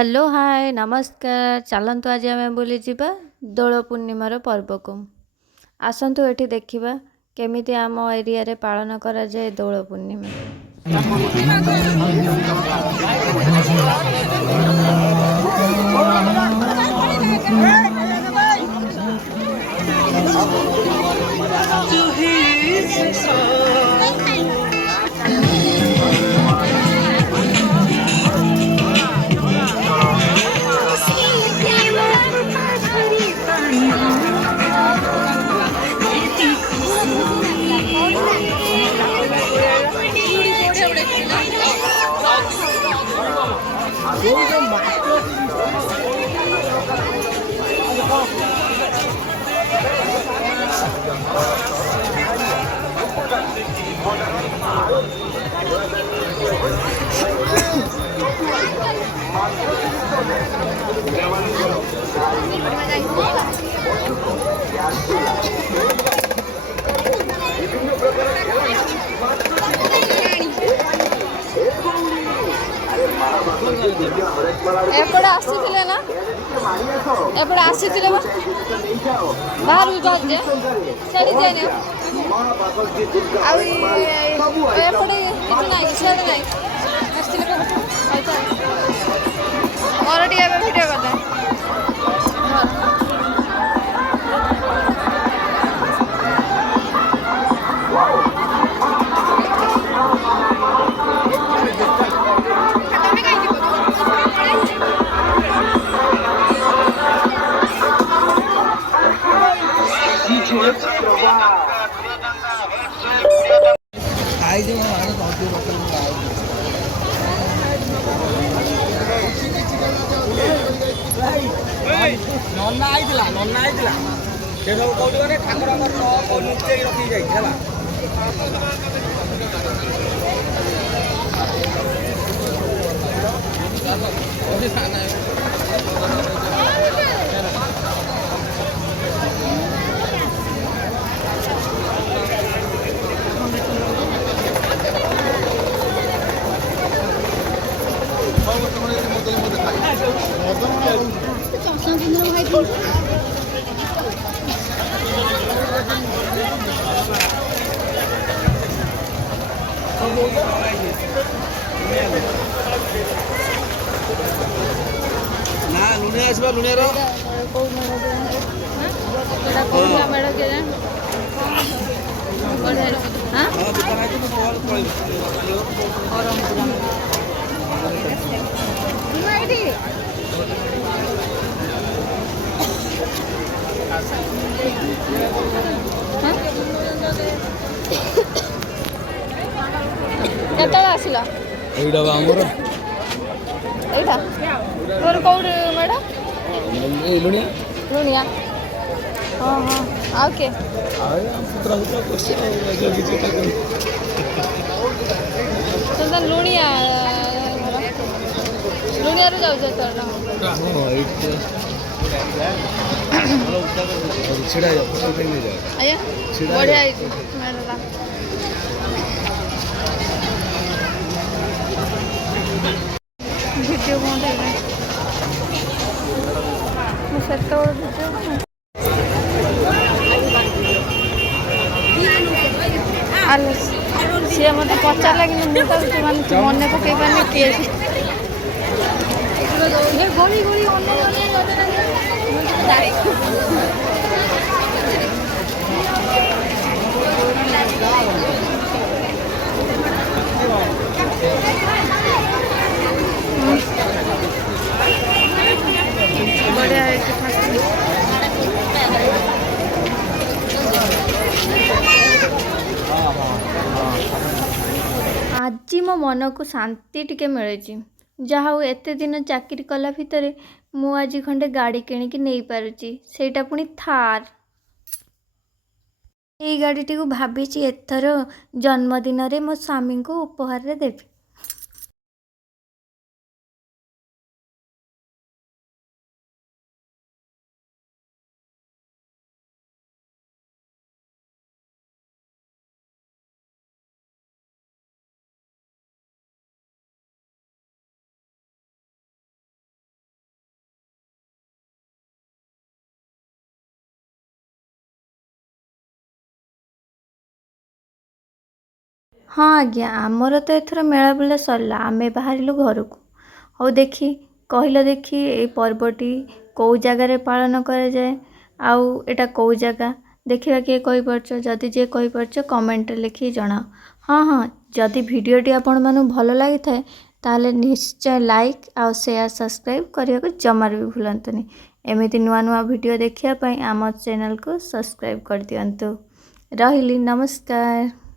Hello hi ନମସ୍କାର। ଚାଲନ୍ତୁ ଆଜି ଆମେ ବୁଲିଯିବା ଦୋଳ ପୂର୍ଣ୍ଣିମାର ପର୍ବକୁ। ଆସନ୍ତୁ ଏଠି ଦେଖିବା କେମିତି ଆମ ଏରିଆରେ ପାଳନ କରାଯାଏ ଦୋଳ ପୂର୍ଣ୍ଣିମା। एपटे आसीथिले ना एपटे आसीथिले बाहर भी बाजे सेडी जाने आ एपटे किछ नाही सेडी नाही आसीथिले और टिके वीडियो करदे ନନା ଆଇଥିଲା ସେ ସବୁ କହୁଛି ମାନେ ଠାକୁରଙ୍କର ଲୁଚେଇ ରଖି ଯାଇଛି ହେଲା। ନା ଲୁଣିଆ ଆସିବା ଲୁଣିଆର केतला आसिला ଏଇଟା ବା ଆମର एटा तोर कोड मैडम ଏଇ ଲୁଣିଆ लुनिया हां हां ओके ପୁତୁରା କରୁଛି ଆଉ କିଛି तो लुनिया लुनिया रो जाउ छ तोर ଛିଡ଼ା ହେଇଯାଉ आया बढ़िया है मेरा वीडियो बंद है मैं सेट वीडियो आलो सी मत पचारा कि मुझे मन पकई पारे किए गोली गोली बढ़िया है ଆଜି ମୋ ମନକୁ ଶାନ୍ତି ଟିକେ ମିଳିଛି। ଯାହା ହଉ ଏତେ ଦିନ ଚାକିରି କଲା ଭିତରେ ମୁଁ ଆଜି ଖଣ୍ଡେ ଗାଡ଼ି କିଣିକି ନେଇପାରୁଛି, ସେଇଟା ପୁଣି ଥାର୍। ଏଇ ଗାଡ଼ିଟିକୁ ଭାବିଛି ଏଥର ଜନ୍ମଦିନରେ ମୋ ସ୍ୱାମୀଙ୍କୁ ଉପହାରରେ ଦେବି। ହଁ ଆଜ୍ଞା, ଆମର ତ ଏଥର ମେଳା ବୁଲା ସରିଲା, ଆମେ ବାହାରିଲୁ ଘରକୁ। ହଉ ଦେଖି କହିଲ ଦେଖି ଏଇ ପର୍ବଟି କେଉଁ ଜାଗାରେ ପାଳନ କରାଯାଏ, ଆଉ ଏଇଟା କେଉଁ ଜାଗା ଦେଖିବା କିଏ କହିପାରୁଛ? ଯଦି ଯିଏ କହିପାରୁଛ କମେଣ୍ଟରେ ଲେଖିକି ଜଣାଅ। ହଁ, ଯଦି ଭିଡ଼ିଓଟି ଆପଣମାନଙ୍କୁ ଭଲ ଲାଗିଥାଏ ତାହେଲେ ନିଶ୍ଚୟ ଲାଇକ୍ ଆଉ ସେୟାର ସବସ୍କ୍ରାଇବ୍ କରିବାକୁ ଜମାରୁ ବି ଭୁଲନ୍ତୁନି। ଏମିତି ନୂଆ ନୂଆ ଭିଡ଼ିଓ ଦେଖିବା ପାଇଁ ଆମ ଚ୍ୟାନେଲକୁ ସବସ୍କ୍ରାଇବ୍ କରିଦିଅନ୍ତୁ। ରହିଲି, ନମସ୍କାର।